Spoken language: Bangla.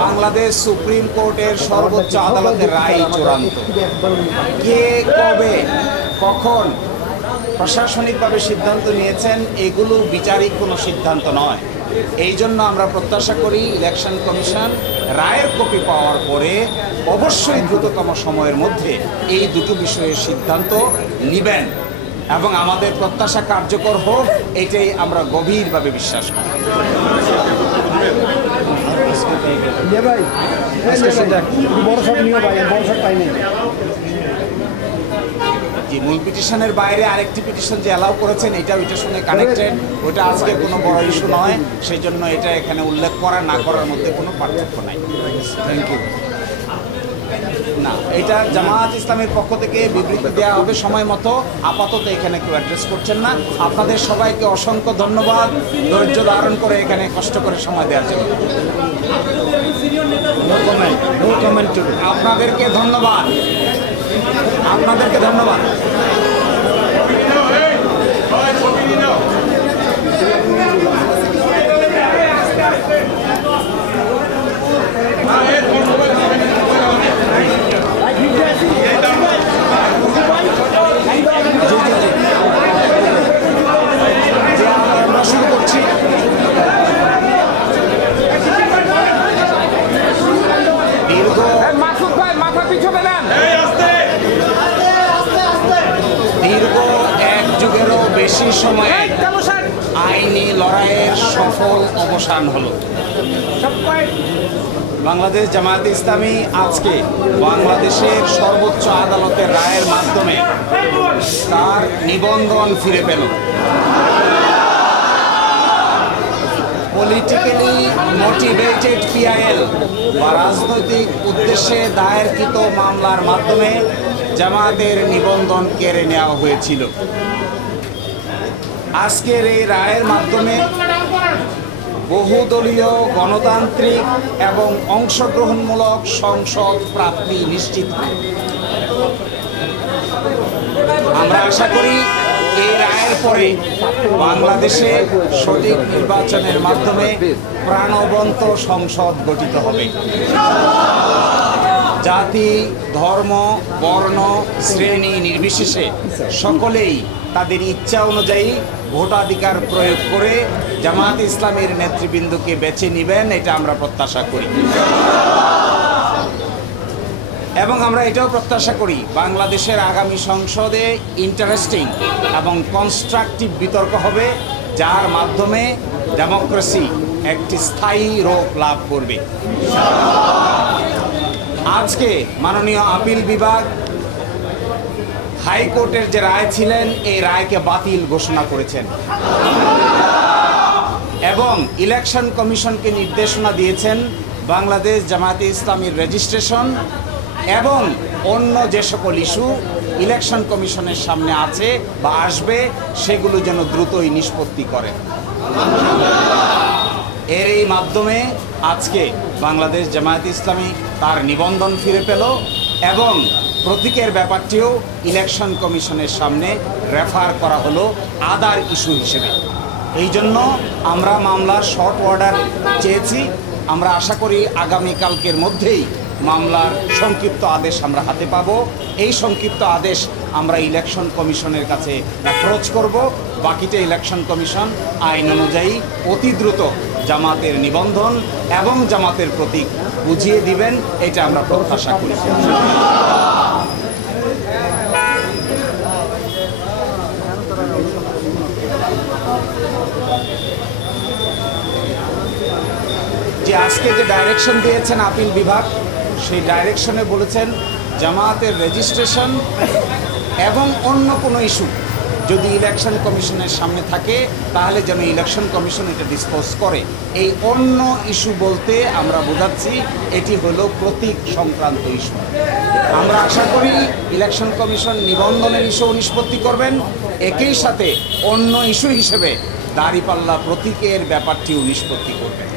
বাংলাদেশ সুপ্রিম কোর্টের সর্বোচ্চ আদালতের রায় চূড়ান্ত। কে কবে কখন প্রশাসনিকভাবে সিদ্ধান্ত নিয়েছেন এগুলো বিচারিক কোনো সিদ্ধান্ত নয়। এই জন্য আমরা প্রত্যাশা করি ইলেকশন কমিশন রায়ের কপি পাওয়ার পরে অবশ্যই দ্রুততম সময়ের মধ্যে এই দুটো বিষয়ের সিদ্ধান্ত নেবেন এবং আমাদের প্রত্যাশা কার্যকর হোক, এটাই আমরা গভীরভাবে বিশ্বাস করি। যে মূল পিটিশনের বাইরে আরেকটি পিটিশন যে অ্যালাউ করেছেন এটা ওইটার সঙ্গে কানেক্টেড, ওইটা আজকের কোনো বড় ইস্যু নয়, সেই জন্য এটা এখানে উল্লেখ করা না করার মধ্যে কোনো পার্থক্য নাই। Thank you. না, এটা জামায়াত ইসলামের পক্ষ থেকে বিবৃতি দেওয়া হবে সময় মতো, আপাতত এখানে কেউ অ্যাড্রেস করছেন না। আপনাদের সবাইকে অসংখ্য ধন্যবাদ ধৈর্য ধারণ করে এখানে কষ্ট করে সময় দেওয়ার জন্য। আপনাদেরকে ধন্যবাদ, আপনাদেরকে ধন্যবাদ। আমরা শুরু করছি। দীর্ঘ এক যুগেরও বেশি সময়ে আইনি লড়াইয়ের সফল অবসান হলো। বাংলাদেশ জামায়াতে ইসলামী আজকে বাংলাদেশের সর্বোচ্চ আদালতের রায়ের মাধ্যমে তার নিবন্ধন ফিরে পেল। পলিটিক্যালি মোটিভেটেড পিআইএল বা রাজনৈতিক উদ্দেশ্যে দায়েরকৃত মামলার মাধ্যমে জামায়াতের নিবন্ধন কেড়ে নেওয়া হয়েছিল। আজকের এই রায়ের মাধ্যমে বহুদলীয় গণতান্ত্রিক এবং অংশগ্রহণমূলক সংসদ প্রাপ্তি নিশ্চিত হয়। আমরা আশা করি এই রায়ের পরে বাংলাদেশে সঠিক নির্বাচনের মাধ্যমে প্রাণবন্ত সংসদ গঠিত হবে। জাতি, ধর্ম, বর্ণ, শ্রেণী নির্বিশেষে সকলেই তাদের ইচ্ছা অনুযায়ী ভোটাধিকার প্রয়োগ করে জামায়াতে ইসলামের নেতৃবৃন্দকে বেছে নেবেন, এটা আমরা প্রত্যাশা করি। এবং আমরা এটাও প্রত্যাশা করি বাংলাদেশের আগামী সংসদে ইন্টারেস্টিং এবং কনস্ট্রাকটিভ বিতর্ক হবে, যার মাধ্যমে ডেমোক্রেসি একটি স্থায়ী রূপ লাভ করবে। আজকে মাননীয় আপিল বিভাগ হাইকোর্টের যে রায় ছিলেন এই রায়কে বাতিল ঘোষণা করেছেন এবং ইলেকশন কমিশনকে নির্দেশনা দিয়েছেন বাংলাদেশ জামায়াতে ইসলামীর রেজিস্ট্রেশন এবং অন্য যে সকল ইস্যু ইলেকশন কমিশনের সামনে আছে বা আসবে সেগুলো যেন দ্রুতই নিষ্পত্তি করে। এর এই মাধ্যমে আজকে বাংলাদেশ জামায়াতে ইসলামী তার নিবন্ধন ফিরে পেল এবং প্রতীকের ব্যাপারটিও ইলেকশন কমিশনের সামনে রেফার করা হলো আদার ইস্যু হিসেবে। এই জন্য আমরা মামলার শর্ট অর্ডার চেয়েছি। আমরা আশা করি আগামীকালকের মধ্যেই মামলার সংক্ষিপ্ত আদেশ আমরা হাতে পাবো। এই সংক্ষিপ্ত আদেশ আমরা ইলেকশন কমিশনের কাছে অ্যাপ্রোচ করব। বাকিটা ইলেকশন কমিশন আইন অনুযায়ী অতি দ্রুত জামাতের নিবন্ধন এবং জামাতের প্রতীক বুঝিয়ে দিবেন, এটা আমরা প্রত্যাশা করি। যে আজকে যে ডাইরেকশন দিয়েছেন আপিল বিভাগ, সেই ডাইরেকশনে বলেছেন জামায়াতের রেজিস্ট্রেশন এবং অন্য কোনো ইস্যু যদি ইলেকশন কমিশনের সামনে থাকে তাহলে যেন ইলেকশন কমিশন এটা ডিসপোজ করে। এই অন্য ইস্যু বলতে আমরা বোঝাচ্ছি এটি হলো প্রতীক সংক্রান্ত ইস্যু। আমরা আশা করি ইলেকশন কমিশন নিবন্ধনের ইস্যু নিষ্পত্তি করবেন, একই সাথে অন্য ইস্যু হিসেবে দাঁড়িপাল্লা প্রতীকের ব্যাপারটিও নিষ্পত্তি করবেন।